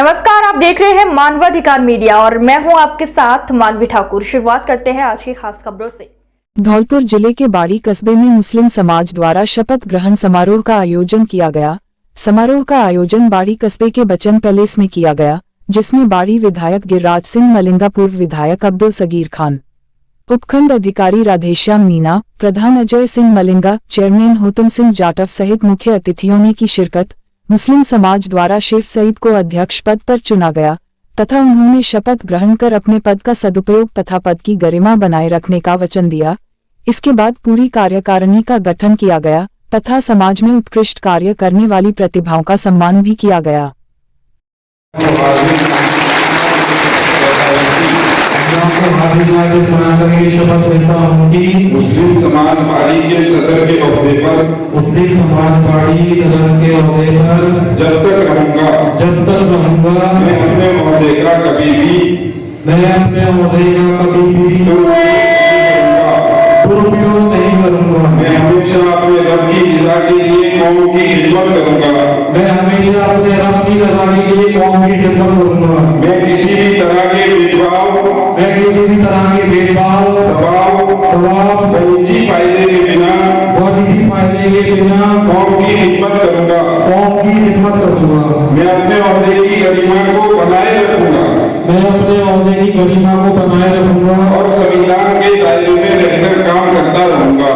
नमस्कार, आप देख रहे हैं मानवाधिकार मीडिया और मैं हूं आपके साथ मानवी ठाकुर। शुरुआत करते हैं आज की खास खबरों से। धौलपुर जिले के बाड़ी कस्बे में मुस्लिम समाज द्वारा शपथ ग्रहण समारोह का आयोजन किया गया। समारोह का आयोजन बाड़ी कस्बे के बच्चन पैलेस में किया गया, जिसमें बाड़ी विधायक गिरिराज सिंह मलिंगा, पूर्व विधायक अब्दुल सगीर खान, उपखंड अधिकारी राधेश्याम मीना, प्रधान अजय सिंह मलिंगा, चेयरमैन होतम सिंह जाटव सहित मुख्य अतिथियों ने की शिरकत। मुस्लिम समाज द्वारा शेख सईद को अध्यक्ष पद पर चुना गया तथा उन्होंने शपथ ग्रहण कर अपने पद का सदुपयोग तथा पद की गरिमा बनाए रखने का वचन दिया। इसके बाद पूरी कार्यकारिणी का गठन किया गया तथा समाज में उत्कृष्ट कार्य करने वाली प्रतिभाओं का सम्मान भी किया गया। शपथ लेता हूँ कि मुस्लिम समाज बाड़ी के सदर के ओहदे पर जब तक रहूंगा मैं अपने ओहदे का कभी भी दुरुपयोग नहीं करूंगा। मैं हमेशा अपने रब की रज़ा के लिए कौम की खिदमत करूंगा। मैं किसी भी तरह के भेदभाव दबाव निजी फायदे के बिना कौम की खिदमत करूंगा। मैं अपने ओहदे की गरिमा को बनाए रखूंगा और संविधान के दायरे में रहकर काम करता रहूंगा।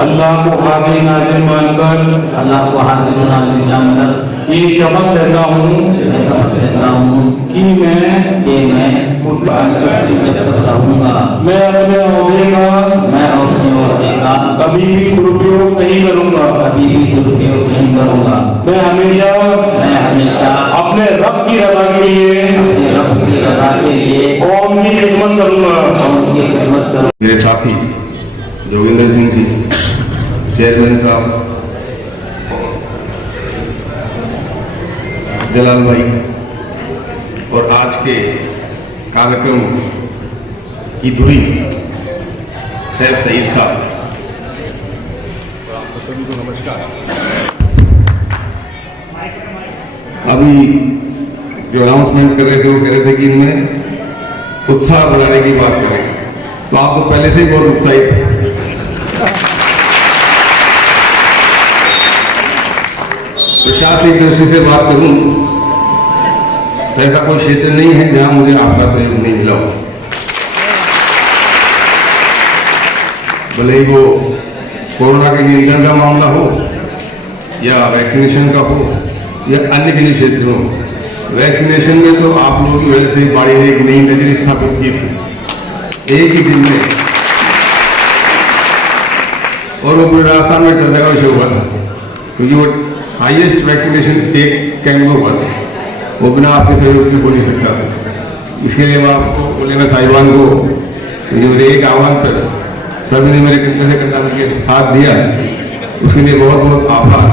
अल्लाह को हाजिर नाज़िर मानकर ये शपथ लेता हूँ कि मैं जब तक रहूंगा मैं अपने ओहदे का कभी भी दुरुपयोग नहीं करूंगा। मैं हमेशा अपने रब की रज़ा के लिए कौम की खिदमत करूंगा। मेरे साथी जोगिंदर सिंह जी, चेयरमैन साहब, जलाल भाई और आज के कार्यक्रम की धुरी शेख सईद साहब, सभी को नमस्कार। अभी जो अनाउंसमेंट कर रहे थे वो कह रहे थे कि इनमें उत्साह बढ़ाने की बात करें, तो आप तो पहले से ही बहुत उत्साहित थे। प्रशासनिक दृष्टि से बात करूं तो ऐसा कोई क्षेत्र नहीं है जहां मुझे आपका सहयोग नहीं मिला हो, भले ही वो कोरोना के नियंत्रण का मामला हो या वैक्सीनेशन का हो या अन्य किसी क्षेत्र में हो। वैक्सीनेशन में तो आप लोगों की वजह से बाड़ी ने एक नई नजर स्थापित की थी एक ही दिन में, और वो पूरे राजस्थान में चर्चा का विषय हुआ था क्योंकि वो हाईएस्ट वैक्सीनेशन एक कैंप में हुआ था, वो बिना आपके सहयोग के हो नहीं सकता था। इसके लिए मैं आपको बोलेगा साहिबान को मेरे एक आह्वान पर सभी ने मेरे कंधे से कंधा मिलकर साथ दिया, उसके लिए बहुत बहुत आभार।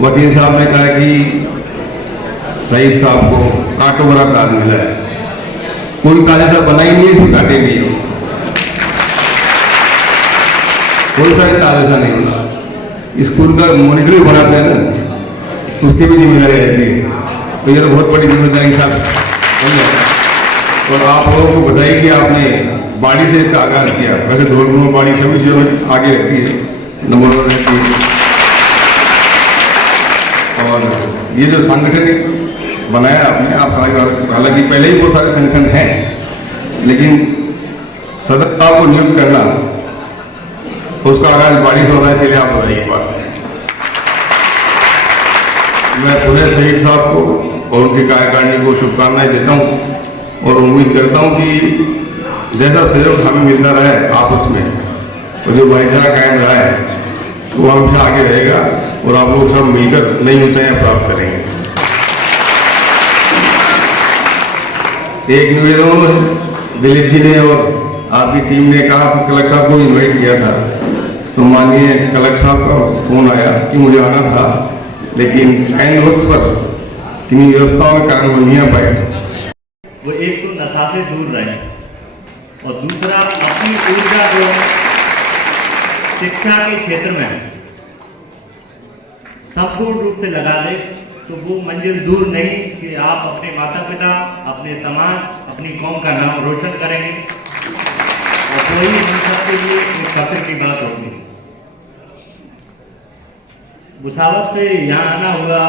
वकील साहब ने कहा कि सईद साहब को कांटों भरा ताज मिला है, कोई ताजे साहब बना ही नहीं है, इसमें कांटे नहीं हो, कोई सा ताजा सा नहीं होता। स्कूल का मॉनिटर बनाते हैं ना, उसकी भी जिम्मेदारी रहती है, तो ये तो बहुत बड़ी जिम्मेदारी था। और आप लोगों को बताइए कि आपने बाड़ी से इसका आगाज किया। वैसे धौलपुर में बाड़ी सभी चीजों में आगे रहती है, नंबर 1 रहती है। और ये जो सांगठनिक बनाया आपने, आप हालांकि पहले ही बहुत सारे संगठन हैं, लेकिन सदर साहब को नियुक्त करना, उसका आगाज बारिश हो रहा है, इसलिए आप बताइए बात। मैं पूरे शहीद साहब को और उनकी कार्यकारिणी को शुभकामनाएं देता हूं और उम्मीद करता हूं कि जैसा सहयोग हमें मिलता रहे आपस में, और जो भाईचारा कायम रहा है वो हमेशा आगे रहेगा और आप लोग सब मिलकर नई ऊंचाइयां प्राप्त करेंगे। एक निवेदन दिलीप जी ने और आपकी टीम ने कहा कि कलेक्टर साहब को इन्वाइट किया था, तो माननीय कलेक्टर साहब का फोन आया कि मुझे आना था, लेकिन ऐन वक्त पर किन्हीं व्यवस्थाओं के कारण वो नहीं आ पाए। वो एक तो नशा से दूर रहे और दूसरा अपनी ऊर्जा को शिक्षा के क्षेत्र में संपूर्ण रूप से लगा दे, तो वो मंजिल दूर नहीं कि आप अपने माता पिता, अपने समाज, अपनी कौम का नाम रोशन करेंगे, और वही हम सबके लिए एक फख्र की बात होगी। भुसावल से यहाँ आना हुआ,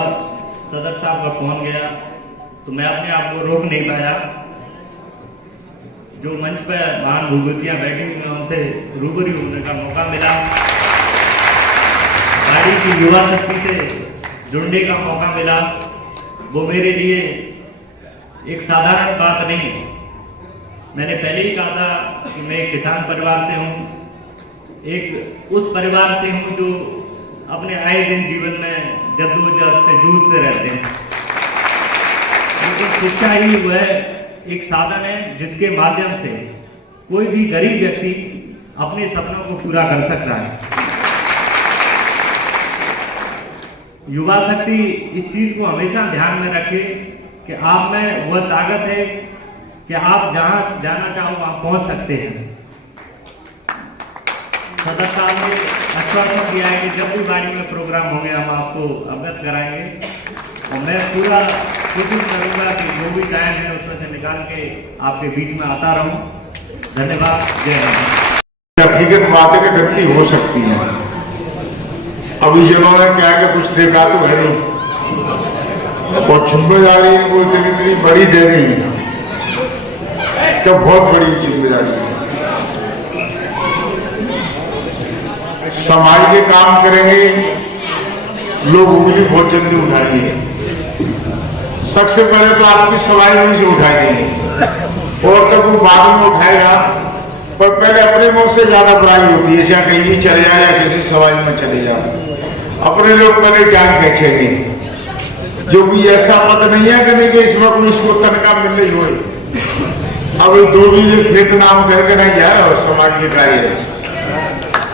सदर साहब का फोन गया, तो मैं अपने आप को रोक नहीं पाया। जो मंच पर महान विभूतियां बैठी हुई, मैं उनसे रूबरू होने का मौका मिला, बाड़ी की युवा शक्ति से जुड़ने का मौका मिला। वो मेरे लिए एक साधारण बात नहीं। मैंने पहले ही कहा था कि मैं एक किसान परिवार से हूँ, एक उस परिवार से हूँ जो अपने आए दिन जीवन में जद्दोजहद से जूझते रहते हैं, लेकिन शिक्षा ही वह एक साधन है जिसके माध्यम से कोई भी गरीब व्यक्ति अपने सपनों को पूरा कर सकता है। युवा शक्ति इस चीज को हमेशा ध्यान में रखे कि आप में वह ताकत है कि आप जहां जाना चाहो वहां पहुंच सकते हैं। सदर साहब ने आश्वासन दिया है कि जब भी बाड़ी में प्रोग्राम होंगे हम आपको अवगत कराएंगे, और मैं पूरा कोशिश करूंगा कि जो भी टाइम है उसमें से निकाल के आपके बीच में आता रहूं। धन्यवाद। जय हिंद। हकीकत बातें के व्यक्ति हो सकती है, अभी जिन्होंने क्या है कुछ देखा तो है नहीं, और जिम्मेदारी को इतनी बड़ी दे दी तो बहुत बड़ी जिम्मेदारी है। समाज के काम करेंगे, लोग उंगली बहुत जल्दी उठाएंगे। सबसे पहले तो आपकी सवाई वहीं से उठाएंगे, और तब वो बाद में उठाएगा, पर पहले अपने मुंह से ज्यादा बुराई होती है, चाहे कहीं भी चले जाए या किसी सवाल में चले जाए, अपने लोग पहले जान खींचेंगे। जो भी ऐसा मत नहीं है कि नहीं कि इस वक्त इसको तनख्वाह मिल रही हो, अब दो बीजे खेत नाम करके नहीं जा रहा हो समाज के कार्य।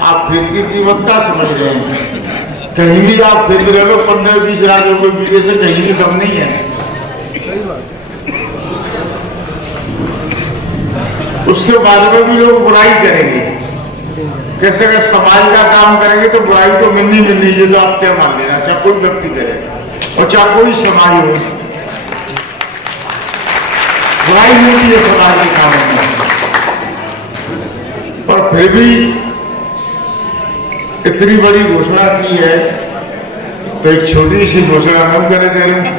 आप खेत की कीमत क्या समझ रहे हैं? कहीं भी आप खेत रह लो 15-20 हजार रुपये बीजे से कहीं भी कम नहीं है। उसके बाद में भी लोग बुराई करेंगे, कैसे अगर समाज का काम करेंगे तो बुराई तो मिलनी है, तो आप क्या मान लेना, चाहे कोई व्यक्ति करे और चाहे कोई समाज हो, बुराई मिलती है समाज के काम में। पर फिर भी इतनी बड़ी घोषणा की है, तो एक छोटी सी घोषणा हम करे दे रहे हैं,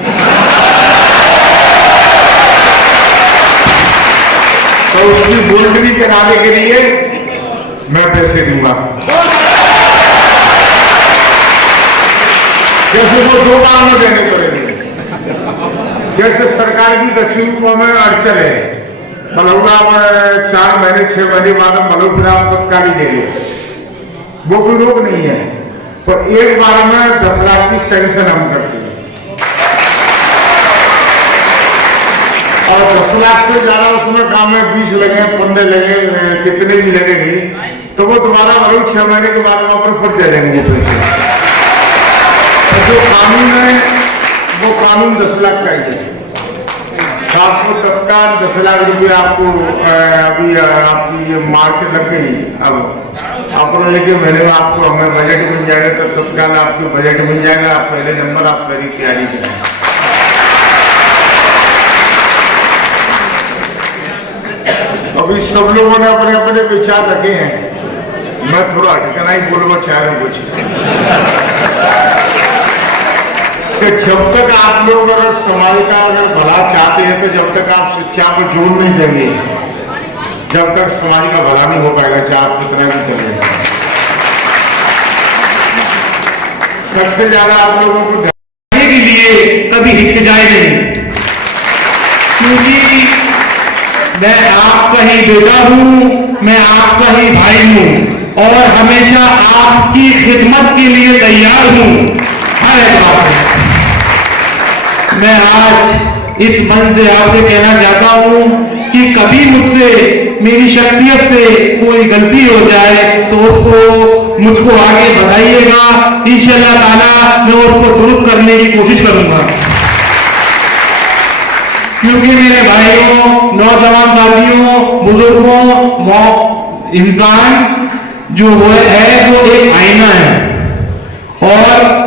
तो उसकी बोल्डरी कराने के लिए मैं पैसे दूंगा। जैसे वो 2 काम में देने पड़ेंगे, जैसे सरकार की दक्षिण में अड़चन है, मलौड़ा में 4 महीने 6 महीने बाद मलौड़ा तत्काली ले लो, वो भी रोक नहीं है, पर एक बार में 10 लाख की सैंक्शन हम करते हैं, और 10 लाख से ज्यादा उसमें काम में 20 लगे, 15 लगे, कितने भी लगेंगे, तो वो दोबारा वही 6 महीने के बाद वापस फिर दे देंगे पैसे। जो कानून है वो कानून 10 लाख का ही है। आपको तत्काल 10 लाख रुपये आपको अभी आपकी मार्च लग गई, अब अप्रैल के महीने में आपको हमें बजट मिल जाएगा, तो तत्काल आपको बजट मिल जाएगा। आप पहले नंबर आप मेरी तैयारी करें। अभी सब लोगों ने अपने अपने विचार रखे हैं, मैं थोड़ा हटकना ही बोलूंगा चाह रहा कुछ। कि जब तक आप लोग अगर समाज का अगर भला चाहते हैं तो जब तक आप शिक्षा को जोड़ नहीं देंगे, जब तक समाज का भला नहीं हो पाएगा, चाहे आप कितना भी करेंगे। सबसे ज्यादा आप लोगों को के लिए कभी हिचकिचाए नहीं, क्योंकि मैं आपका ही बेटा हूं, मैं आपका ही भाई हूं और हमेशा आपकी खिदमत के लिए तैयार हूं हर एतबार से। मैं आज इस मन से आपसे कहना चाहता हूं कि कभी मुझसे मेरी शख्सियत से कोई गलती हो जाए तो उसको मुझको आगे बताइएगा, इंशाअल्लाह ताला मैं उसको दुरुस्त करने की कोशिश करूंगा। क्योंकि मेरे भाइयों, नौजवान साथियों, बुजुर्गों, इंसान जो है वो एक आईना है और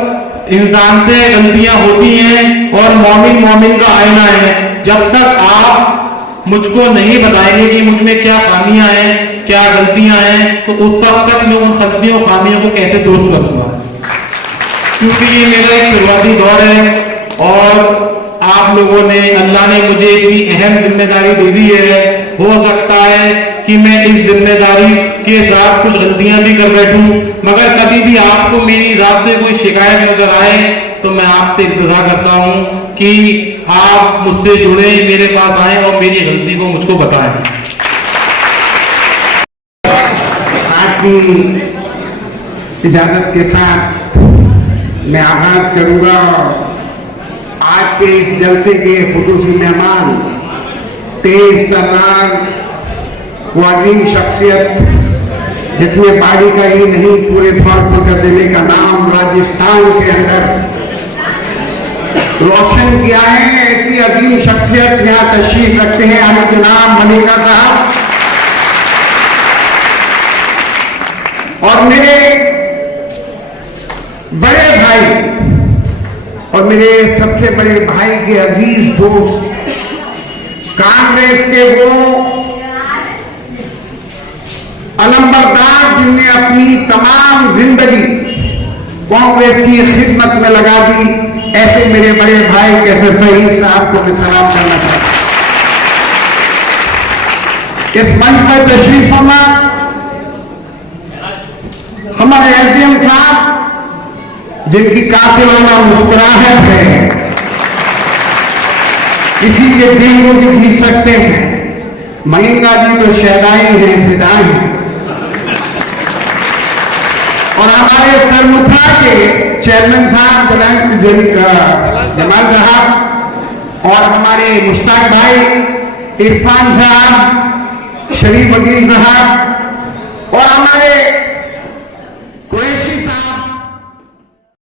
इंसान से गलतियां होती हैं और मोमिन का आईना है। जब तक आप मुझको नहीं बताएंगे कि मुझ में क्या खामियां हैं, क्या गलतियां हैं, तो उस तक मैं उन गलतियों खामियों को कैसे दुरुस्त करूंगा। क्योंकि ये मेरा एक शुरुआती दौर है और आप लोगों ने, अल्लाह ने मुझे इतनी अहम जिम्मेदारी दे दी है। हो सकता है कि मैं इस जिम्मेदारी के साथ कुछ गलतियां भी कर बैठूं, मगर कभी भी आपको मेरी रात से कोई शिकायत नजर आए तो मैं आपसे इंतजार करता हूं कि आप मुझसे जुड़े, मेरे पास आए और मेरी गलती को मुझको बताएं। आपकी इजाजत के साथ मैं आगाज करूंगा। आज के इस जलसे के खुसूसी मेहमान, तेज तर्रार वो अजीम शख्सियत जिसने बाड़ी का ही नहीं पूरे फौज जिले का नाम राजस्थान के अंदर रोशन किया है, ऐसी अजीम शख्सियत यहाँ तशरीफ रखते हैं हमें जनाब मलिका साहब। और मेरे बड़े भाई और मेरे सबसे बड़े भाई के अजीज दोस्त, कांग्रेस के वो अलंबरदार जिनने अपनी तमाम जिंदगी कांग्रेस की खिदमत में लगा दी, ऐसे मेरे बड़े भाई कैसे सही साहब को मैं सलाम करना चाहता हूं। इस मंच पर तशरीफ फरमा हमारे एसडीएम साहब जिनकी कातिलाना मुस्कुराहट है, किसी के दिल को भी जीत सकते हैं। मलिंगा जी तो शहदाई हैं, फिदाई हैं। और हमारे सरमुथा के चेयरमैन साहब जमाल साहब और हमारे मुश्ताक भाई, इरफान साहब, शरीफ वकील साहब और हमारे कुरैशी